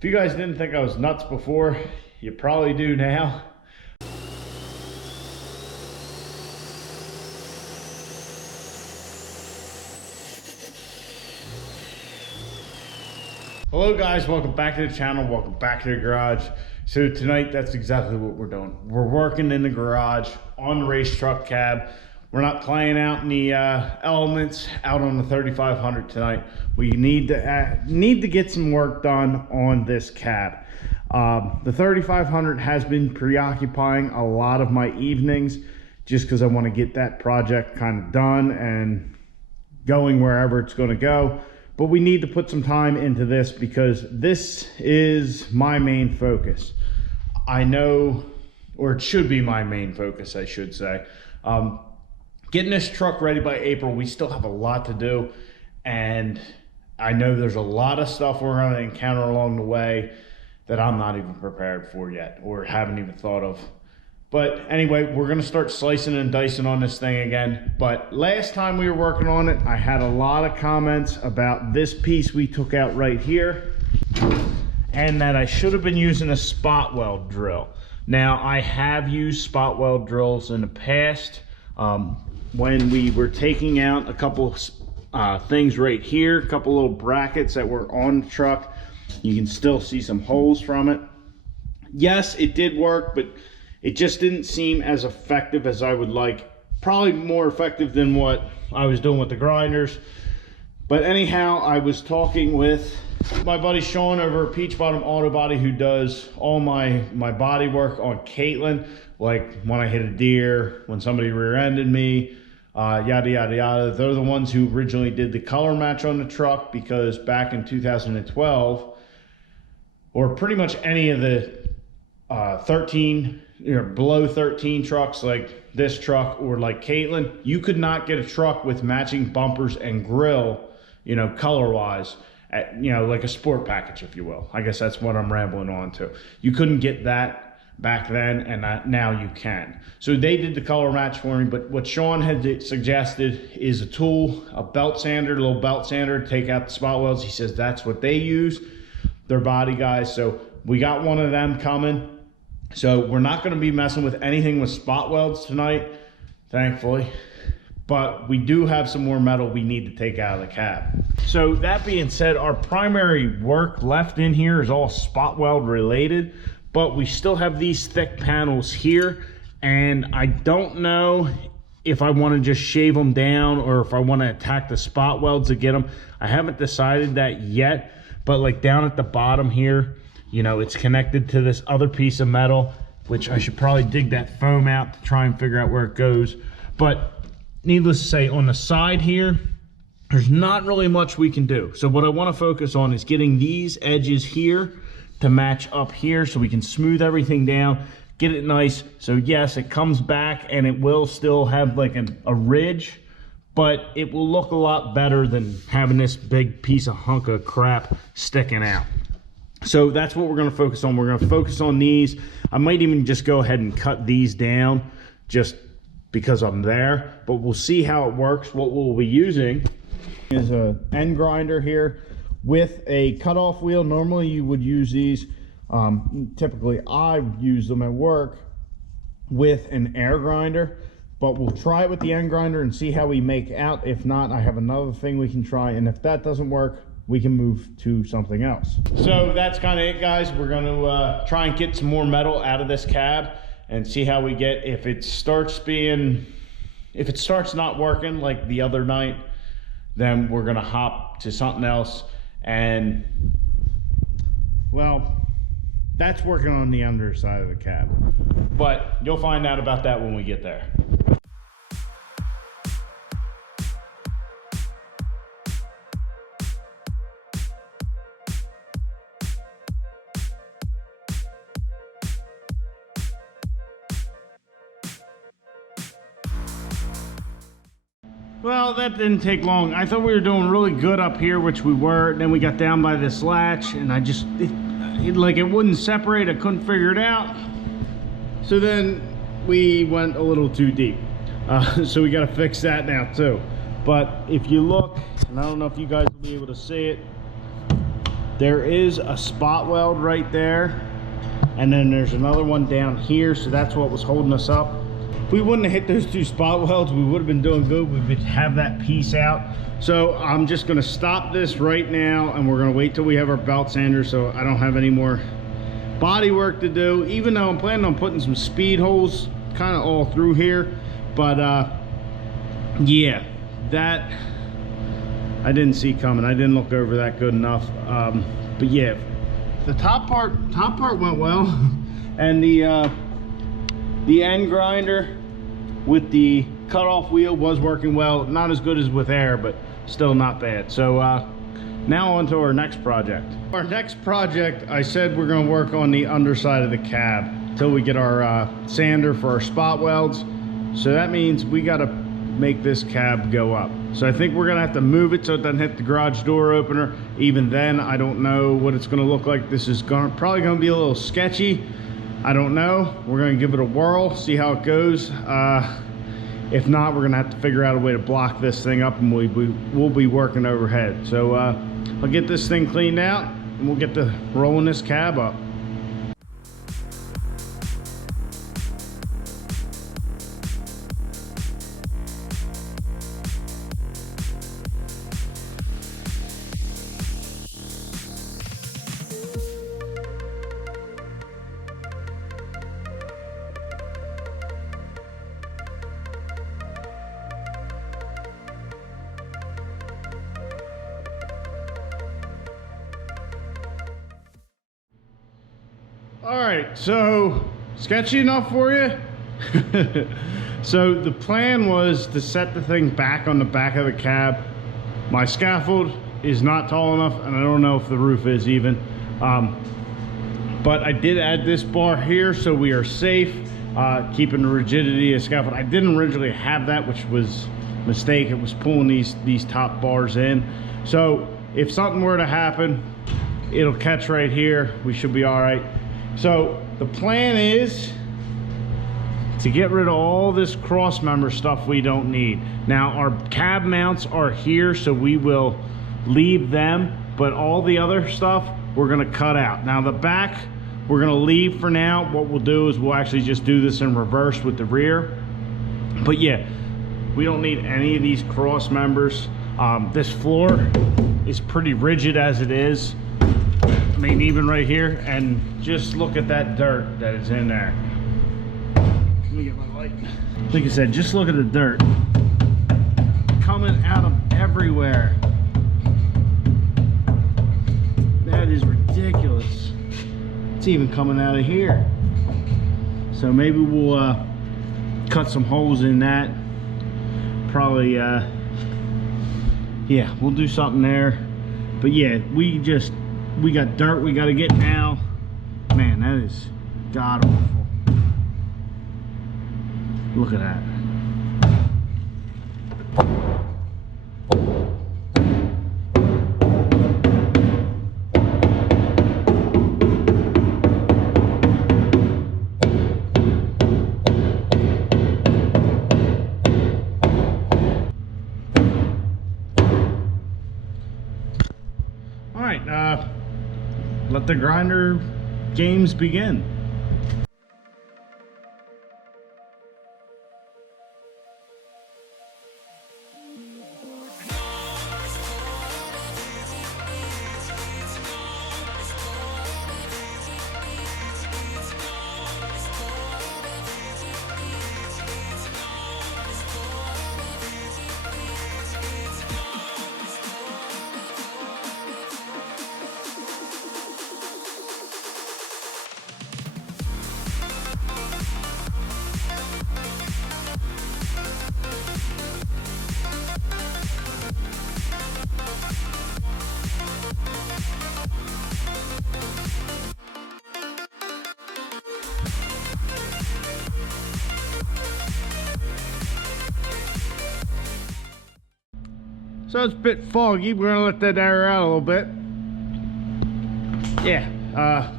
If you guys didn't think I was nuts before, you probably do now. Hello guys, welcome back to the channel, welcome back to the garage. So tonight, that's exactly what we're doing. We're working in the garage on the race truck cab. We're not playing out in the elements out on the 3500 tonight. We need to get some work done on this cab. The 3500 has been preoccupying a lot of my evenings just because I want to get that project kind of done and going wherever it's going to go. But we need to put some time into this because this is my main focus. I know, or it should be my main focus, I should say. Getting this truck ready by April, we still have a lot to do. And I know there's a lot of stuff we're going to encounter along the way that I'm not even prepared for yet or haven't even thought of. But anyway, we're going to start slicing and dicing on this thing again. But last time we were working on it, I had a lot of comments about this piece we took out right here and that I should have been using a spot weld drill. Now, I have used spot weld drills in the past when we were taking out a couple things right here, a couple little brackets that were on the truck. You can still see some holes from it. Yes, it did work, but it just didn't seem as effective as I would like. Probably more effective than what I was doing with the grinders. But anyhow, I was talking with my buddy Sean over at Peach Bottom Auto Body, who does all my body work on Caitlin, like when I hit a deer, when somebody rear-ended me, yada yada yada. They're the ones who originally did the color match on the truck, because back in 2012, or pretty much any of the 13 below 13 trucks like this truck or like Caitlin, you could not get a truck with matching bumpers and grill, color wise, like a sport package, if you will. I guess that's what I'm rambling on to. You couldn't get that back then, and now you can. So they did the color match for me, but what Sean had suggested is a tool, a belt sander, a little belt sander to take out the spot welds. He says that's what they use, their body guys. So we got one of them coming. So we're not going to be messing with anything with spot welds tonight, thankfully. But we do have some more metal we need to take out of the cab. So that being said, our primary work left in here is all spot weld related, but we still have these thick panels here, and I don't know if I want to just shave them down or if I want to attack the spot welds to get them. I haven't decided that yet, but like down at the bottom here, it's connected to this other piece of metal, which I should probably dig that foam out to try and figure out where it goes. But needless to say, on the side here, there's not really much we can do. So what I want to focus on is getting these edges here to match up here so we can smooth everything down, get it nice. So yes, it comes back and it will still have like a ridge, but it will look a lot better than having this big piece of hunk of crap sticking out. So that's what we're going to focus on. We're going to focus on these. I might even just go ahead and cut these down just because I'm there, but we'll see how it works. What we'll be using is an end grinder here with a cutoff wheel. Normally you would use these. Typically I use them at work with an air grinder, but we'll try it with the end grinder and see how we make out. If not, I have another thing we can try, and if that doesn't work, we can move to something else. So that's kind of it, guys. We're going to try and get some more metal out of this cab and see how we get. If it starts not working like the other night, then we're going to hop to something else. And well, that's working on the underside of the cab, but you'll find out about that when we get there. Well, that didn't take long. I thought we were doing really good up here, which we were. Then we got down by this latch, and I just, it wouldn't separate. I couldn't figure it out. So then we went a little too deep. So we got to fix that now too. But if you look, and I don't know if you guys will be able to see it, There is a spot weld right there, and then there's another one down here, so that's what was holding us up. If we wouldn't have hit those 2 spot welds, we would have been doing good. We would have that piece out. So I'm just gonna stop this right now, and we're gonna wait till we have our belt sander so I don't have any more body work to do, even though I'm planning on putting some speed holes kind of all through here. But yeah, that I didn't see coming. I didn't look over that good enough. But yeah, the top part went well. And the end grinder with the cutoff wheel was working well. Not as good as with air, but still not bad. So now on to our next project. Our next project, I said we're going to work on the underside of the cab until we get our sander for our spot welds. So that means we got to make this cab go up. So I think we're going to have to move it so it doesn't hit the garage door opener. Even then, I don't know what it's going to look like. This is probably going to be a little sketchy. I don't know. We're going to give it a whirl, see how it goes. If not, we're going to have to figure out a way to block this thing up, and we'll be working overhead. So I'll get this thing cleaned out, and we'll get to rolling this cab up. All right, so sketchy enough for you? So the plan was to set the thing back on the back of the cab. My scaffold is not tall enough, and I don't know if the roof is even. But I did add this bar here so we are safe, keeping the rigidity of scaffold. I didn't originally have that, which was a mistake. It was pulling these top bars in. So if something were to happen, it'll catch right here. We should be all right. So the plan is to get rid of all this cross member stuff we don't need. Now our cab mounts are here, so we will leave them, but all the other stuff we're gonna cut out. Now the back we're gonna leave for now. What we'll do is we'll actually just do this in reverse with the rear. But yeah, we don't need any of these cross members. This floor is pretty rigid as it is. I mean, even right here, and just look at that dirt that is in there. Let me get my light. Like I said, just look at the dirt coming out of everywhere. That is ridiculous. It's even coming out of here. So maybe we'll cut some holes in that. Probably, yeah, we'll do something there. But yeah, we got dirt we got to get now. Man, that is god awful. Look at that. All right, let the grinder games begin. So it's a bit foggy. We're gonna let that air out a little bit. Yeah,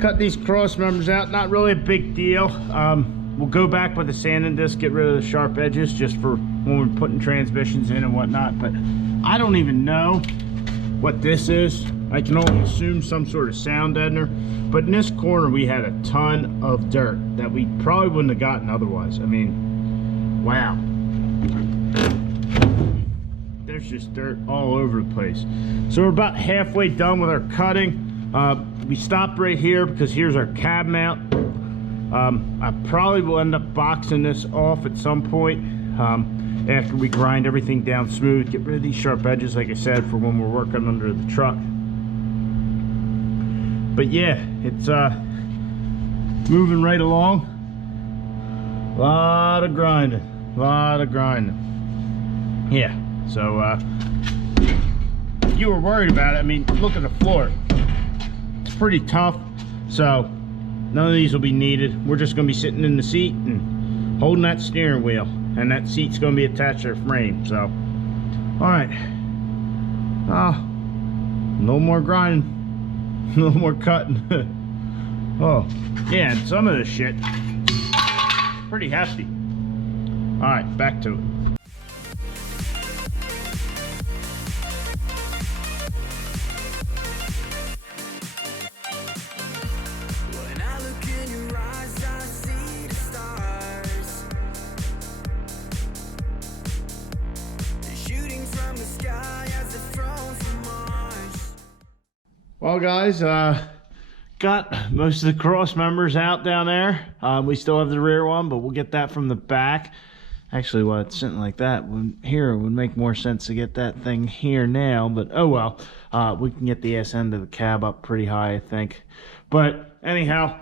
cut these cross members out. Not really a big deal. We'll go back with the sanding disc, get rid of the sharp edges just for when we're putting transmissions in and whatnot. But I don't even know what this is. I can only assume some sort of sound deadener. But in this corner, we had a ton of dirt that we probably wouldn't have gotten otherwise. I mean, wow. There's just dirt all over the place. So we're about halfway done with our cutting. We stopped right here because here's our cab mount. I probably will end up boxing this off at some point after we grind everything down smooth, get rid of these sharp edges, like I said, for when we're working under the truck. But yeah, it's moving right along. A lot of grinding, yeah. So if you were worried about it, I mean, look at the floor. It's pretty tough, so none of these will be needed. We're just going to be sitting in the seat and holding that steering wheel, and that seat's going to be attached to the frame. So, all right. No more grinding, no more cutting. Oh, yeah, and some of this shit pretty hefty. All right, back to it. Well, guys, got most of the cross members out down there. We still have the rear one, but we'll get that from the back. Actually, while it's sitting like that, here it would make more sense to get that thing here now, but oh well. We can get the ass end of the cab up pretty high, I think. But anyhow,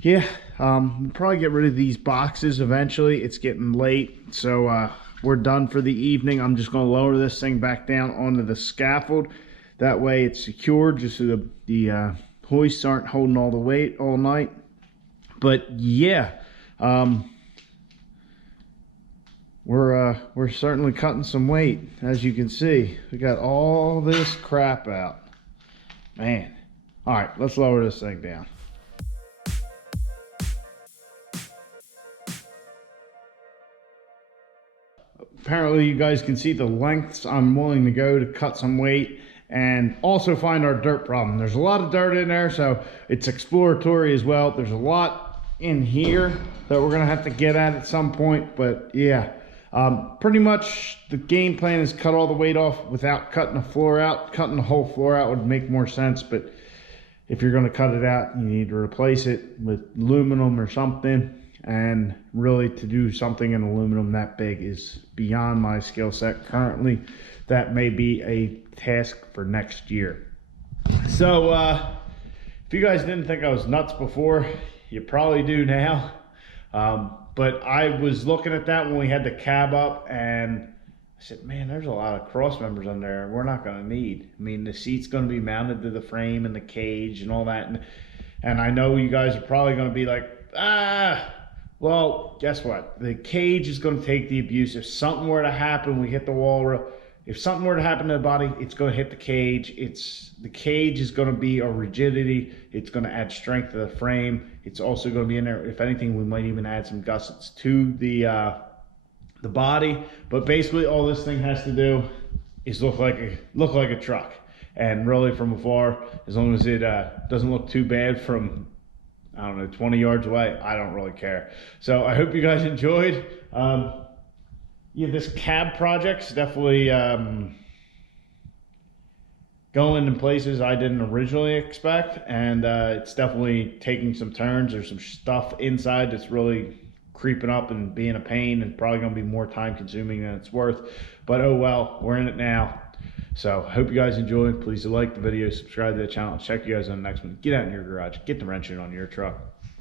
yeah, we'll probably get rid of these boxes eventually. It's getting late, so we're done for the evening. I'm just going to lower this thing back down onto the scaffold. That way it's secured, just so the hoists aren't holding all the weight all night. But yeah, we're certainly cutting some weight. As you can see, we got all this crap out, man. All right, let's lower this thing down. Apparently you guys can see the lengths I'm willing to go to cut some weight and also find our dirt problem. There's a lot of dirt in there, so it's exploratory as well. There's a lot in here that we're gonna have to get at some point, but yeah, pretty much the game plan is cut all the weight off without cutting the floor out. Cutting the whole floor out would make more sense, but if you're gonna cut it out, you need to replace it with aluminum or something. And really, to do something in aluminum that big is beyond my skill set currently. That may be a task for next year. So if you guys didn't think I was nuts before, you probably do now. But I was looking at that when we had the cab up, and I said, man, there's a lot of cross members on there we're not going to need. I mean, the seat's going to be mounted to the frame and the cage and all that, and I know you guys are probably going to be like, well, guess what? The cage is going to take the abuse. If something were to happen, we hit the wall rail. If something were to happen to the body, it's going to hit the cage. The cage is going to be a rigidity. It's going to add strength to the frame. It's also going to be in there. If anything, we might even add some gussets to the body. But basically, all this thing has to do is look like a truck. And really, from afar, as long as it doesn't look too bad from, I don't know, 20 yards away, I don't really care. So I hope you guys enjoyed. Yeah, this cab project's definitely going in places I didn't originally expect, and it's definitely taking some turns. There's some stuff inside that's really creeping up and being a pain, and probably going to be more time consuming than it's worth. But oh well, we're in it now. So hope you guys enjoyed. Please like the video, subscribe to the channel, check you guys on the next one. Get out in your garage, get the wrench in on your truck.